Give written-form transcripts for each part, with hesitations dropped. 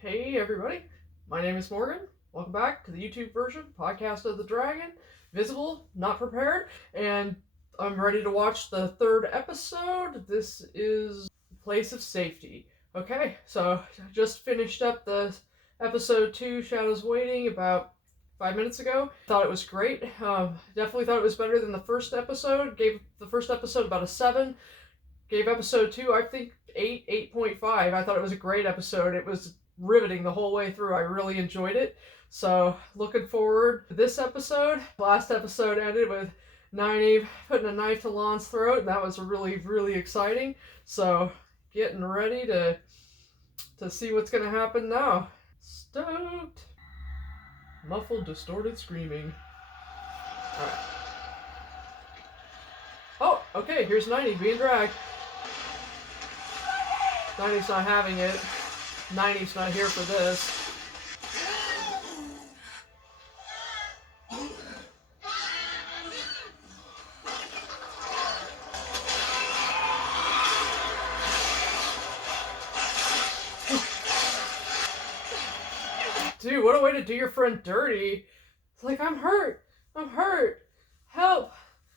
Hey everybody, my name is Morgan. Welcome back to the YouTube version, Podcast of the Dragon, Visible, Not Prepared, and I'm ready to watch the third episode. This is Place of Safety. Okay, so I just finished up the episode 2, Shadows Waiting, about 5 minutes ago. Thought it was great. Definitely thought it was better than the first episode. Gave the first episode about a 7. Gave episode 2, I think, 8, 8.5. I thought it was a great episode. It was riveting the whole way through. I really enjoyed it. So, looking forward to this episode. Last episode ended with Nynaeve putting a knife to Lon's throat, and that was really, really exciting. So, getting ready to see what's going to happen now. Stoked. Muffled, distorted screaming. Alright. Oh, okay, here's Nynaeve being dragged. Nynaeve's not having it. Nynaeve's not here for this. Dude, what a way to do your friend dirty. It's like, I'm hurt. Help.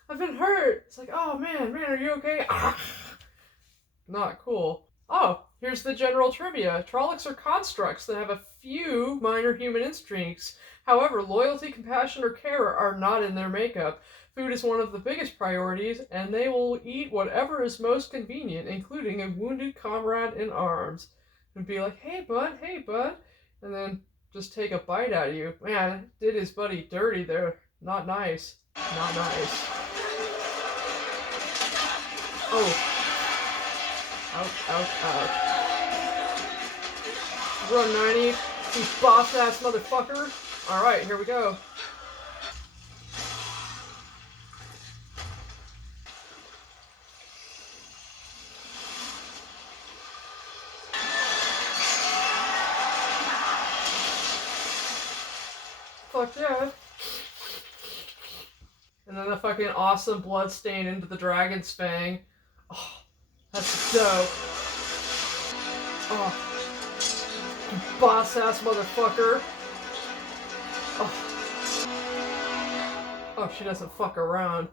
I've been hurt. It's like, oh man, are you okay? Ah. Not cool. Oh, here's the general trivia. Trollocs are constructs that have a few minor human instincts. However, loyalty, compassion, or care are not in their makeup. Food is one of the biggest priorities, and they will eat whatever is most convenient, including a wounded comrade in arms. And be like, hey bud, and then just take a bite out of you. Man, did his buddy dirty there. Not nice. Not nice. Oh. Ouch. Run, Nynaeve. You boss-ass motherfucker. Alright, here we go. Fuck yeah. And then the fucking awesome blood stain into the dragon's fang. Oh, that's dope. Oh. You boss-ass motherfucker. Oh. Oh, she doesn't fuck around.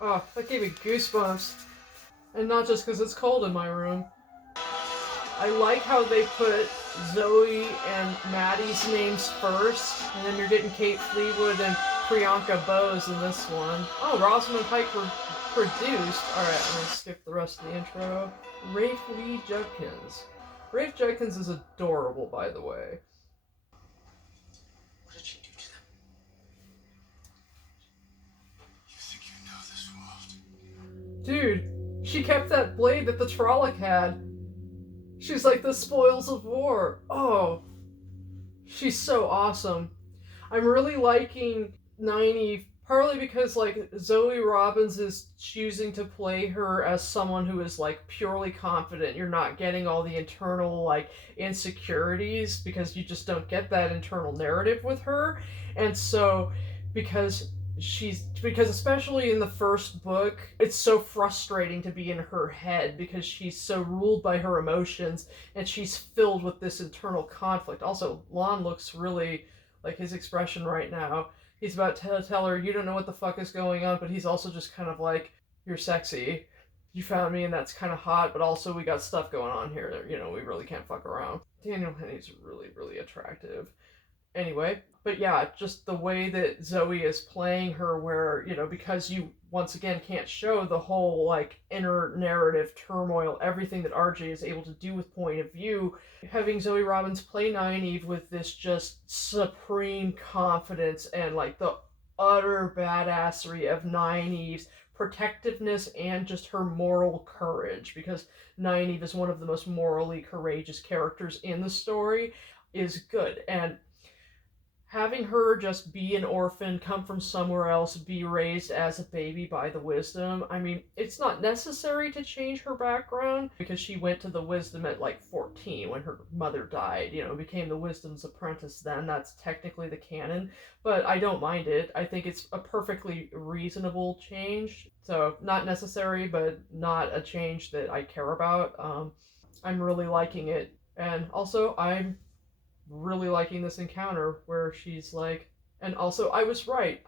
Oh, that gave me goosebumps. And not just because it's cold in my room. I like how they put Zoe and Maddie's names first, and then you're getting Kate Fleetwood and Priyanka Bose in this one. Oh, Rosamund Pike were produced. Alright, I'm gonna skip the rest of the intro. Rafe Lee Judkins. Rafe Judkins is adorable, by the way. What did she do to them? You think you know this world? Dude, she kept that blade that the Trolloc had. She's like the spoils of war. Oh, she's so awesome. I'm really liking Nynaeve, partly because like Zoe Robbins is choosing to play her as someone who is like purely confident. You're not getting all the internal like insecurities because you just don't get that internal narrative with her. And so because especially in the first book, it's so frustrating to be in her head because she's so ruled by her emotions and she's filled with this internal conflict. Also, Lon looks really like his expression right now. He's about to tell her, you don't know what the fuck is going on, but he's also just kind of like, you're sexy. You found me and that's kind of hot, but also we got stuff going on here. You know, we really can't fuck around. Daniel Henney's really, really attractive. Anyway, but yeah, just the way that Zoe is playing her where, you know, because you once again can't show the whole like inner narrative turmoil, everything that RJ is able to do with point of view, having Zoe Robbins play Nynaeve with this just supreme confidence and like the utter badassery of Nynaeve's protectiveness and just her moral courage, because Nynaeve is one of the most morally courageous characters in the story, is good. And having her just be an orphan, come from somewhere else, be raised as a baby by the Wisdom, I mean, it's not necessary to change her background because she went to the Wisdom at like 14 when her mother died, you know, became the Wisdom's apprentice then. That's technically the canon, but I don't mind it. I think it's a perfectly reasonable change. So, not necessary, but not a change that I care about. I'm really liking it. And also, I'm really liking this encounter where she's like, and also I was right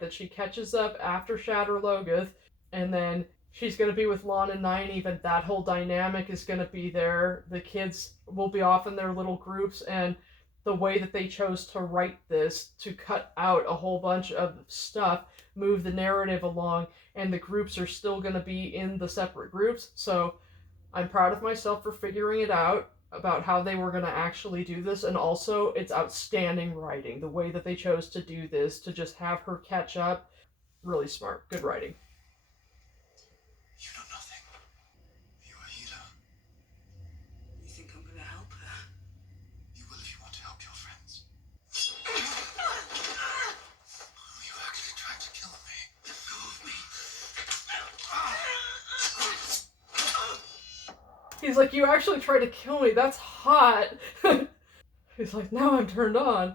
that she catches up after Shatter Logoth, and then she's going to be with Lon and Nynaeve, and that whole dynamic is going to be there. The kids will be off in their little groups, and the way that they chose to write this, to cut out a whole bunch of stuff, move the narrative along, and the groups are still going to be in the separate groups. So I'm proud of myself for figuring it out about how they were going to actually do this, and also it's outstanding writing. The way that they chose to do this, to just have her catch up, really smart. Good writing. You know nothing. You are a healer. You think I'm gonna help her? You will if you want to help your friends. You actually tried to kill me. Let go of me. He's like, you actually tried to kill me. That's hot. He's like, now I'm turned on.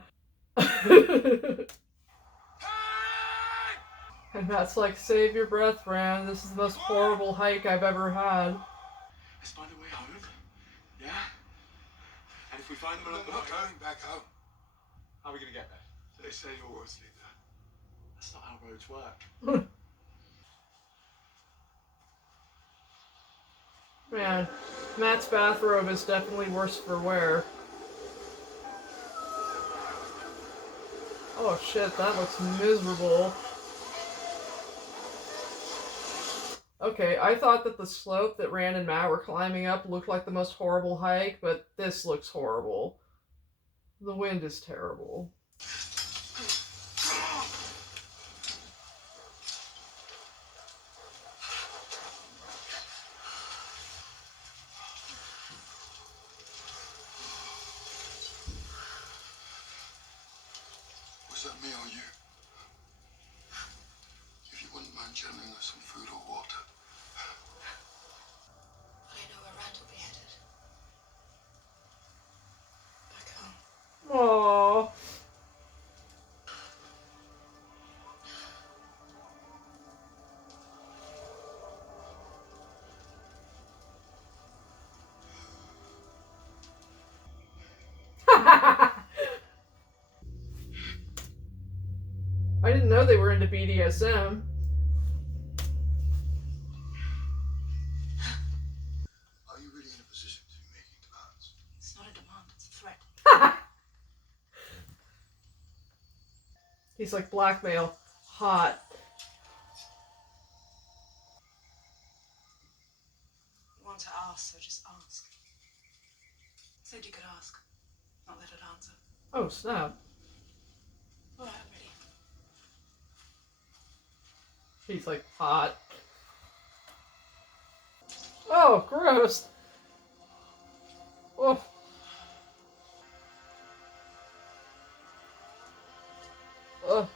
And Matt's like, save your breath, Bran. This is the most horrible hike I've ever had. Let's find a way home. Yeah? And if we find them along the way... We're not going back home. How are we going to get there? They say your roads lead there. That's not how roads work. Man, Matt's bathrobe is definitely worse for wear. Oh shit, that looks miserable. Okay, I thought that the slope that Rand and Matt were climbing up looked like the most horrible hike, but this looks horrible. The wind is terrible. Was that me or you? If you wouldn't mind channeling us some food or water. I know where Rand will be headed. Back home. Aww. I didn't know they were into BDSM. Are you really in a position to be making demands? It's not a demand, it's a threat. He's like, blackmail. Hot. You want to ask, so just ask. Said you could ask, not that I'd answer. Oh, snap. All right, I'm ready. He's like, hot. Oh, gross. Oh. Ugh.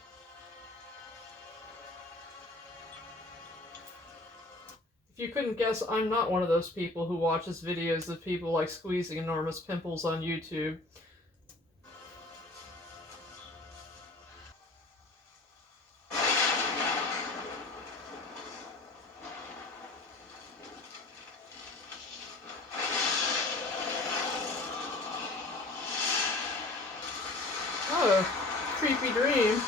If you couldn't guess, I'm not one of those people who watches videos of people like squeezing enormous pimples on YouTube. Oh, creepy dream.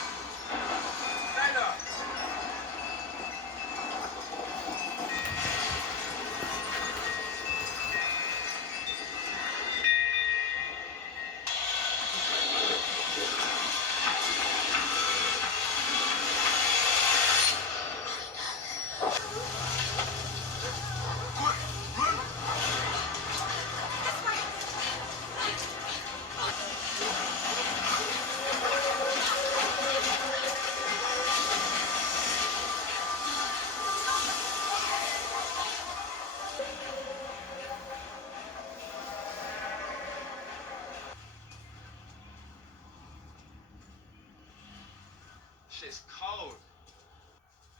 Shit's cold.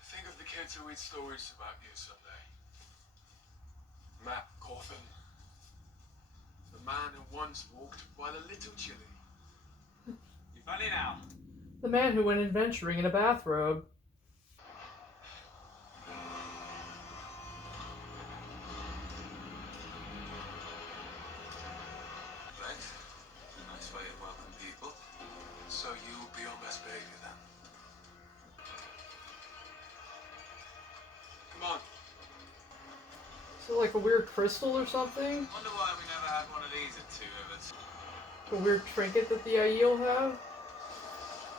Think of the kids who read stories about you someday. Matt Coffin. The man who once walked by the little chili. You funny now? The man who went adventuring in a bathrobe. Thanks. Nice your best behavior then. Come on. Is it like a weird crystal or something? Wonder why we never had one of these at Two Rivers. A weird trinket that the Aiel have?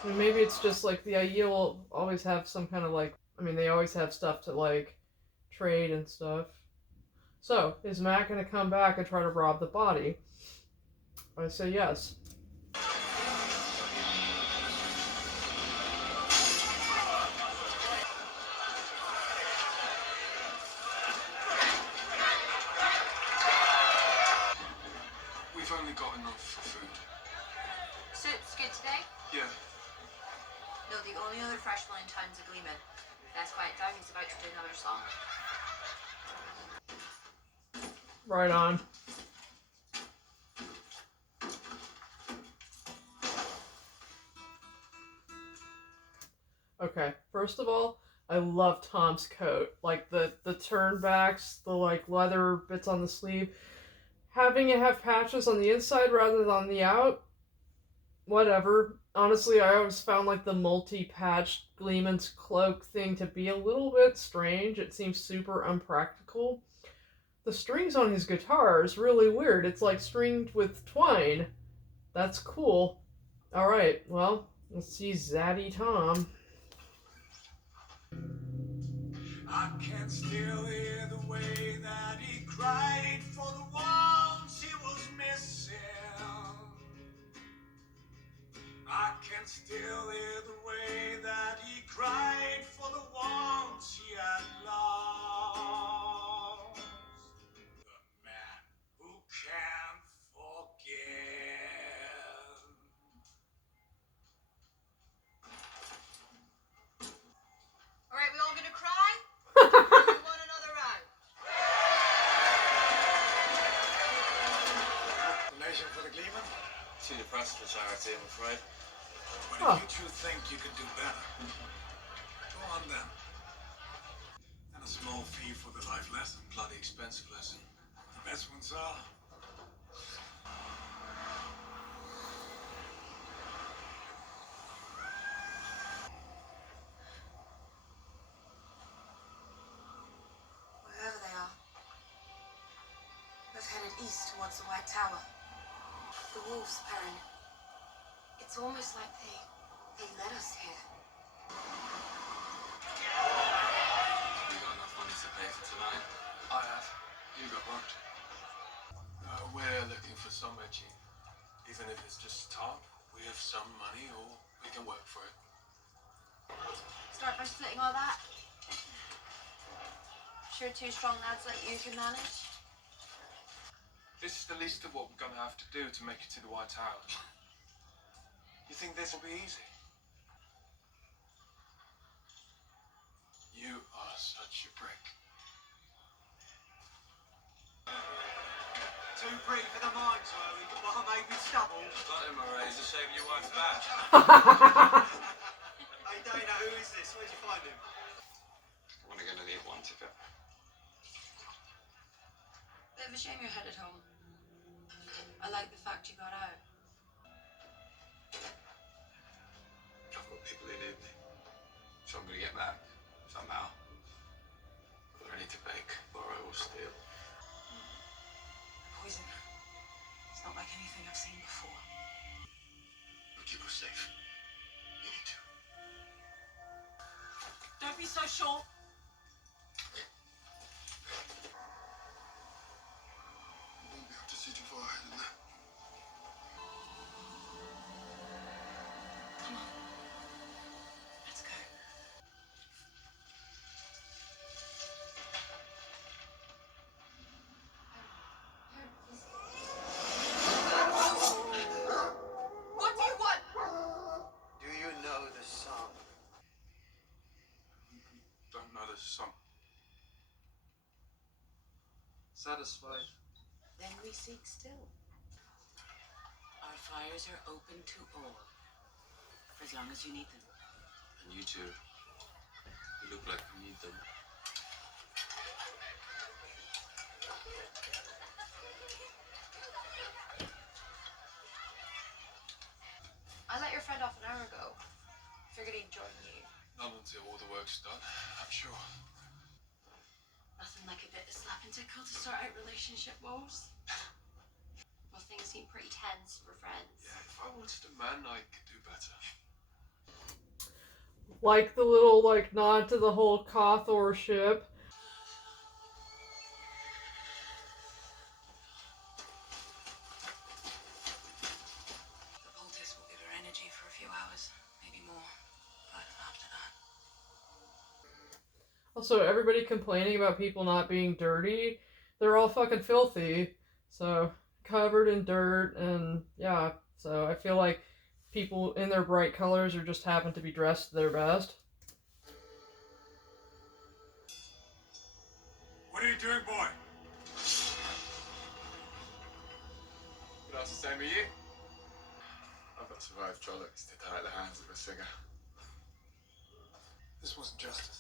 I mean, maybe it's just like the Aiel always have some kind of like, I mean, they always have stuff to like trade and stuff. So, is Matt gonna come back and try to rob the body? I say yes. We've only got enough for food. Soup's good today? Yeah. No, the only other fresh one in town's a gleeman. Let's quiet down, he's about to do another song. Right on. Okay, first of all, I love Tom's coat. Like the turnbacks, the like leather bits on the sleeve. Having it have patches on the inside rather than on the out, whatever. Honestly, I always found like the multi-patched Gleeman's cloak thing to be a little bit strange. It seems super unpractical. The strings on his guitar is really weird. It's like stringed with twine. That's cool. Alright, well, let's see Zaddy Tom. I can still hear the way that he cried for the ones he was missing. I can still hear the way that he cried for the ones he had lost. The man who can't forget. Alright, we all gonna cry? Or you want another round? Donation for the Gleeman? Too depressed for charity, I'm afraid. But Huh. if you two think you could do better, go on then. And a small fee for the life lesson. Bloody expensive lesson. The best ones are. Wherever they are. They've headed east towards the White Tower. The wolves, Perrin. It's almost like they led us here. We got enough money to pay for tonight. I have. You got worked. We're looking for somewhere cheap. Even if it's just top, we have some money or we can work for it. Start by splitting all that. Sure two strong lads like you can manage? This is the least of what we're gonna have to do to make it to the White Tower. You think this will be easy? You are such a prick. Too pretty for the mines, were we? Like I made with stubble. Got him a razor, shaving your wife's back. Hey, Dana, who is this? Where'd you find him? I'm only gonna need one ticket. Bit of a shame you're headed home. I like the fact you got out. I've got people who need me. So I'm gonna get back, somehow. Whether I need to beg, borrow or steal. Poison. It's not like anything I've seen before. But keep us safe. You need to. Don't be so sure. You won't be able to see too far ahead in that. Come on. Let's go. What do you want? Do you know the song? Don't know this song. Satisfied. Then we seek still. Our fires are open to all, for as long as you need them. And you two, you look like you need them. I let your friend off an hour ago. None until all the work's done, I'm sure. Nothing like a bit of slap and tickle to sort out relationship woes. Well, things seem pretty tense for friends. Yeah, if I wanted a man, I could do better. Like the little nod to the whole Kothor ship. The poultice will give her energy for a few hours, maybe more. But after that, Also, everybody complaining about people not being dirty, they're all fucking filthy. So, covered in dirt, and yeah. So, I feel like people in their bright colors or just happen to be dressed their best. What are you doing, boy? But that's the same with you. I've got to survive Trollocs to die at the hands of a singer. This wasn't justice.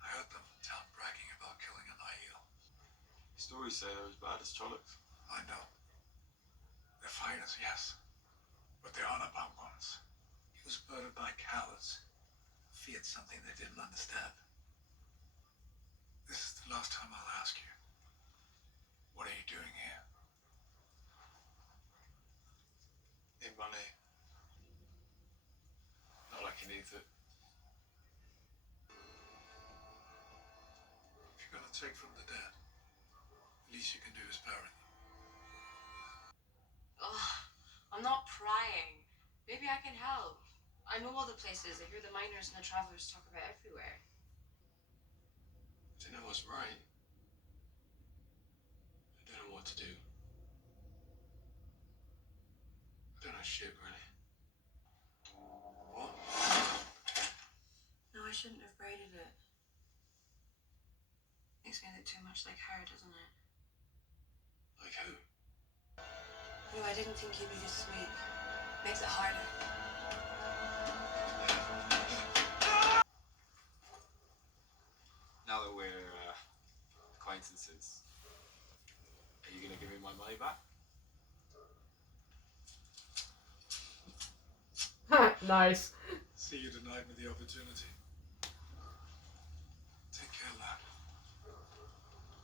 I heard them in town bragging about killing an Aiel. Stories say they're as bad as Trollocs. I know. They're fighters, yes. But they aren't about ones. He was murdered by cowards. Feared something they didn't understand. This is the last time I'll ask you. What are you doing here? Need money. Not like he needs it. If you're gonna take from the dead, the least you can do is bury them. Ugh, I'm not prying. Maybe I can help. I know all the places. I hear the miners and the travelers talk about everywhere. I don't know what's right. I don't know what to do. I don't know shit, really. What? no, I shouldn't have braided it. Makes me look too much like her, doesn't it? Like who? No, I didn't think you'd be this sweet. Makes it harder. Now that we're acquaintances, are you gonna give me my money back? Nice. See you denied me the opportunity. Take care, lad.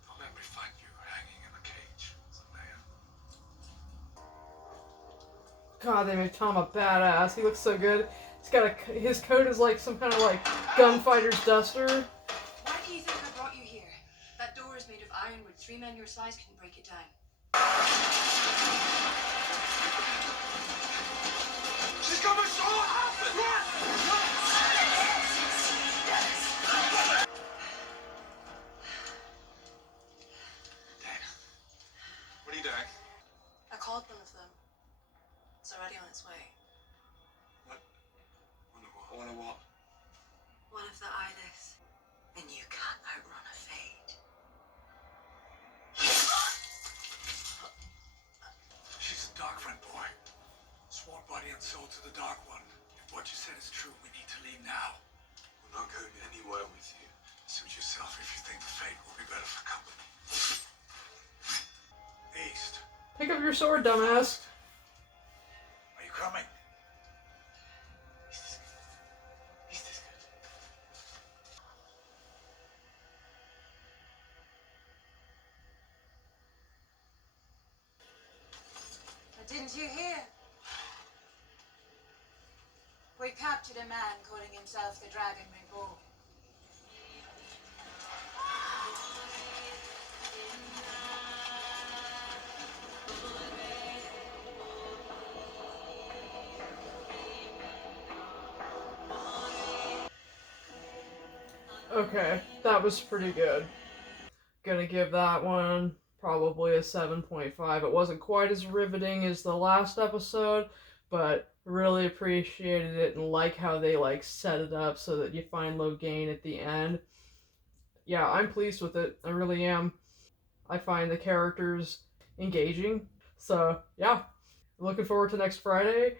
Don't let me find you hanging in a cage someday. God, they made Tom a badass. He looks so good. He's got his coat is like some kind of gunfighter's duster. Why do you think I brought you here? That door is made of ironwood. 3 men your size can break it down. She's got my sword! Dad, what are you doing? I called one of them. It's already on its way. What? Wonder what? One of the eyeless. And you can't outrun a fate. She's a dark friend, boy. Sworn body and soul to the Dark One. If what you said is true, we need to leave now. We're not going anywhere with you. Suit yourself if you think the fate will be better for company. East. Pick up your sword, dumbass. Are you coming? East is good. But didn't you hear? We captured a man calling himself the Dragonman Bull. Okay, that was pretty good. Gonna give that one probably a 7.5. It wasn't quite as riveting as the last episode, but really appreciated it and like how they set it up so that you find Logain at the end. Yeah, I'm pleased with it. I really am. I find the characters engaging. So, yeah. Looking forward to next Friday.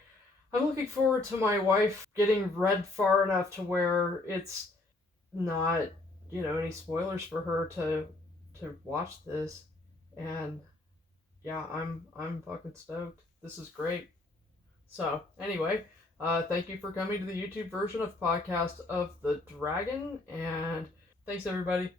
I'm looking forward to my wife getting read far enough to where it's not, any spoilers for her to watch this. And yeah, I'm fucking stoked. This is great. So, anyway, Thank you for coming to the YouTube version of Podcast of the Dragon, and thanks everybody.